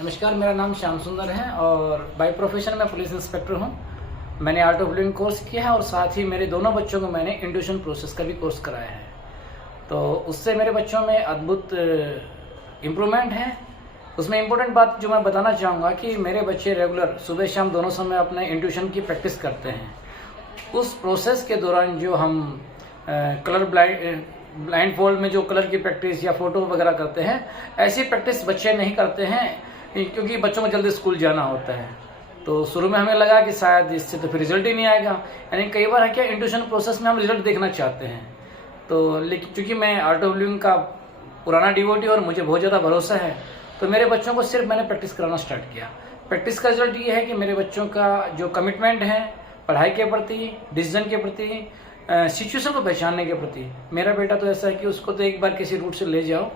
नमस्कार, मेरा नाम श्याम सुंदर है और बाय प्रोफेशन मैं पुलिस इंस्पेक्टर हूं। मैंने आर्ट ऑफ लिविंग कोर्स किया है और साथ ही मेरे दोनों बच्चों को मैंने इंट्यूशन प्रोसेस का भी कोर्स कराया है। तो उससे मेरे बच्चों में अद्भुत इम्प्रूवमेंट है। उसमें इम्पोर्टेंट बात जो मैं बताना चाहूँगा कि मेरे बच्चे रेगुलर सुबह शाम दोनों समय अपने इंट्यूशन की प्रैक्टिस करते हैं। उस प्रोसेस के दौरान जो हम कलर ब्लाइंड फोल्ड में जो कलर की प्रैक्टिस या फोटो वगैरह करते हैं, ऐसी प्रैक्टिस बच्चे नहीं करते हैं क्योंकि बच्चों को जल्दी स्कूल जाना होता है। तो शुरू में हमें लगा कि शायद इससे तो फिर रिजल्ट ही नहीं आएगा, यानी कई बार है क्या इंट्यूशन प्रोसेस में हम रिजल्ट देखना चाहते हैं। तो लेकिन चूंकि मैं आर्ट ऑफ लिविंग का पुराना डिवोटी और मुझे बहुत ज़्यादा भरोसा है, तो मेरे बच्चों को सिर्फ मैंने प्रैक्टिस कराना स्टार्ट किया। प्रैक्टिस का रिजल्ट ये है कि मेरे बच्चों का जो कमिटमेंट है पढ़ाई के प्रति, डिसीजन के प्रति, सिचुएशन को पहचानने के प्रति, मेरा बेटा तो ऐसा है कि उसको तो एक बार किसी रूट से ले जाओ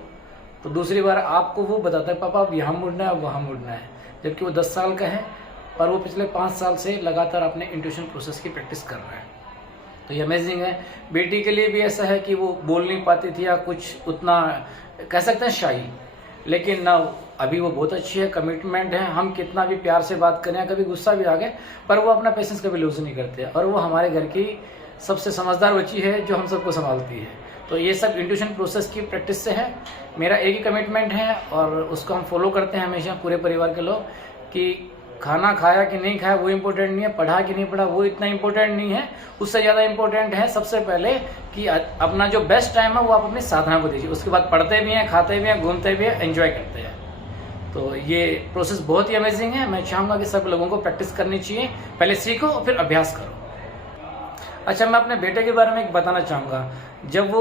तो दूसरी बार आपको वो बताता है पापा अब यहाँ मुड़ना है, अब वहाँ मुड़ना है। जबकि वो 10 साल का है पर वो पिछले 5 साल से लगातार अपने इंट्यूशन प्रोसेस की प्रैक्टिस कर रहा है। तो ये अमेजिंग है। बेटी के लिए भी ऐसा है कि वो बोल नहीं पाती थी या कुछ उतना कह सकते हैं शाई, लेकिन ना अभी वो बहुत अच्छी है, कमिटमेंट है। हम कितना भी प्यार से बात करें, कभी गुस्सा भी आ गए, पर वो अपना पेशेंस कभी लूज नहीं करते और वो हमारे घर की सबसे समझदार बच्ची है जो हम सबको संभालती है। तो ये सब इंट्यूशन प्रोसेस की प्रैक्टिस से है। मेरा एक ही कमिटमेंट है और उसको हम फॉलो करते हैं हमेशा पूरे परिवार के लोग कि खाना खाया कि नहीं खाया वो इम्पोर्टेंट नहीं है, पढ़ा कि नहीं पढ़ा वो इतना इम्पोर्टेंट नहीं है। उससे ज़्यादा इम्पोर्टेंट है सबसे पहले कि अपना जो बेस्ट टाइम है वो आप अपनी साधना को दीजिए। उसके बाद पढ़ते भी हैं, खाते भी हैं, घूमते भी हैं, एंजॉय करते हैं। तो ये प्रोसेस बहुत ही अमेजिंग है। मैं चाहूँगा कि सब लोगों को प्रैक्टिस करनी चाहिए। पहले सीखो और फिर अभ्यास करो। अच्छा, मैं अपने बेटे के बारे में एक बताना चाहूँगा। जब वो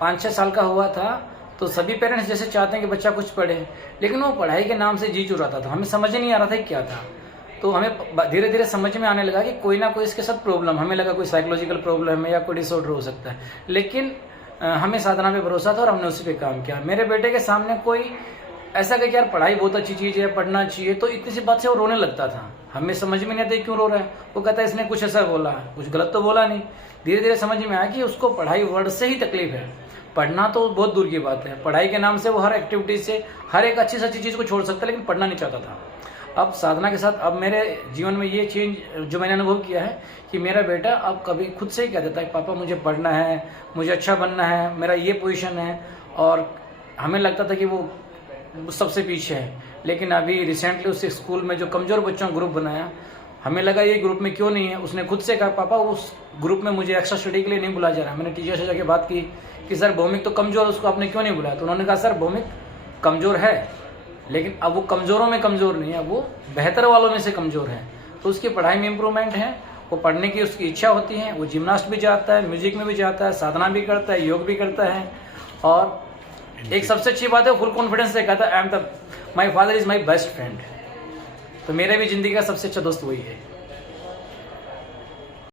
5-6 साल का हुआ था तो सभी पेरेंट्स जैसे चाहते हैं कि बच्चा कुछ पढ़े, लेकिन वो पढ़ाई के नाम से जी चुराता था। हमें समझ ही नहीं आ रहा था कि क्या था। तो हमें धीरे धीरे समझ में आने लगा कि कोई ना कोई इसके साथ प्रॉब्लम, हमें लगा कोई साइकोलॉजिकल प्रॉब्लम है या कोई डिसऑर्डर हो सकता है। लेकिन हमें साधना पे भरोसा था और हमने उसी पे काम किया। मेरे बेटे के सामने कोई ऐसा कि यार पढ़ाई बहुत अच्छी चीज़ है, पढ़ना चाहिए, तो इतनी सी बात से वो रोने लगता था। हमें समझ में नहीं आता क्यों रो रहा है। वो कहता है इसने कुछ ऐसा बोला, कुछ गलत तो बोला नहीं। धीरे धीरे समझ में आया कि उसको पढ़ाई वर्ड से ही तकलीफ है। पढ़ना तो बहुत दूर की बात है, पढ़ाई के नाम से वो हर एक्टिविटी से हर एक अच्छी से अच्छी चीज़ को छोड़ सकता है, लेकिन पढ़ना नहीं चाहता था। अब साधना के साथ अब मेरे जीवन में ये चेंज जो मैंने अनुभव किया है कि मेरा बेटा अब कभी खुद से ही कह देता है पापा मुझे पढ़ना है, मुझे अच्छा बनना है, मेरा ये पोजीशन है। और हमें लगता था कि वो सबसे पीछे है, लेकिन अभी रिसेंटली उससे स्कूल में जो कमज़ोर बच्चों का ग्रुप बनाया, हमें लगा ये ग्रुप में क्यों नहीं है। उसने खुद से कहा पापा उस ग्रुप में मुझे एक्स्ट्रा स्टडी के लिए नहीं बुलाया जा रहा है। मैंने टीचर से जाके बात की कि सर भौमिक तो कमज़ोर, उसको आपने क्यों नहीं बुलाया। तो उन्होंने कहा सर भौमिक कमज़ोर है, लेकिन अब वो कमज़ोरों में कमज़ोर नहीं है, वो बेहतर वालों में से कमज़ोर है। तो उसकी पढ़ाई में इम्प्रूवमेंट है, वो पढ़ने की उसकी इच्छा होती है, वो जिम्नास्ट भी जाता है, म्यूजिक में भी जाता है, साधना भी करता है, योग भी करता है। और एक सबसे अच्छी बात है फुल कॉन्फिडेंस से कहता है my father is my best friend. तो मेरे भी जिंदगी का सबसे अच्छा दोस्त वही है।